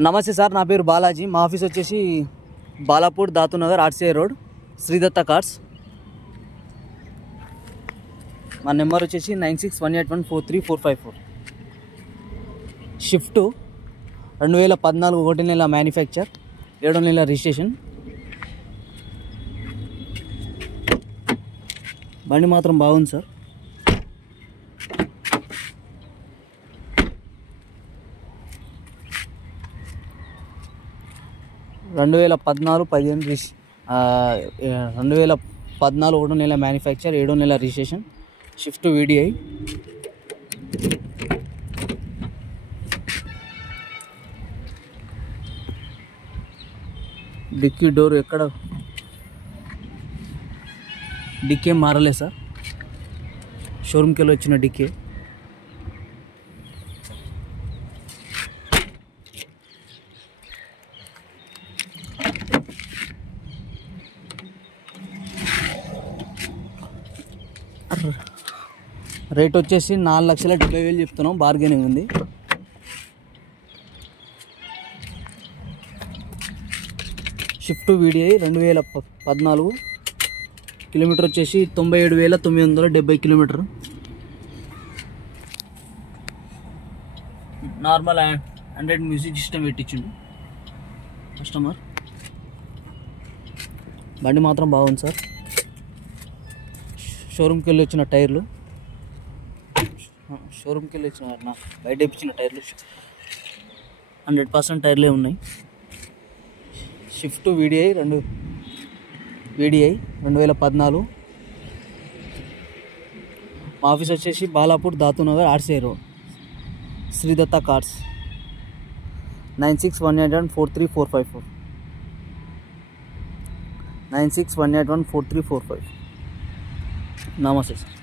నమస్తే సార్, నా పేరు బాలాజీ. మా ఆఫీస్ వచ్చేసి Balapur Dathunagar RCI road Sridatta cars. మా నెంబర్ వచ్చేసి 9618143454. షిఫ్ట్ 2014 1 నెల మ్యానుఫ్యాక్చర్, 7 నెలల రిజిస్ట్రేషన్. బండి మాత్రం బాగుంది సార్. రెండు వేల 2014 1 నెల మ్యానుఫ్యాక్చర్, 7 నెలల రిజిస్ట్రేషన్. షిఫ్ట్ వీడిఐ. డిక్కీ డోర్ ఎక్కడ డిక్కే మారలే సార్, షోరూమ్కి వెళ్ళి వచ్చిన డిక్కే. రేట్ వచ్చేసి 4,70,000 చెప్తున్నాం, బార్గెనింగ్ ఉంది. షిఫ్ట్ వీడిఐ 2014, కిలోమీటర్ వచ్చేసి 97,970 kilometre. Normal Android music system పెట్టించిండు కస్టమర్. బండి మాత్రం బాగుంది సార్. షోరూమ్కి వెళ్ళి వచ్చిన టైర్లు, బయట ఇప్పించిన టైర్లు 100% టైర్లే ఉన్నాయి. Shift VDI 2014. మా ఆఫీస్ వచ్చేసి Balapur Dathunagar RCI road Sridatta cars. 9618143454. 9618143454. నమస్తే సార్.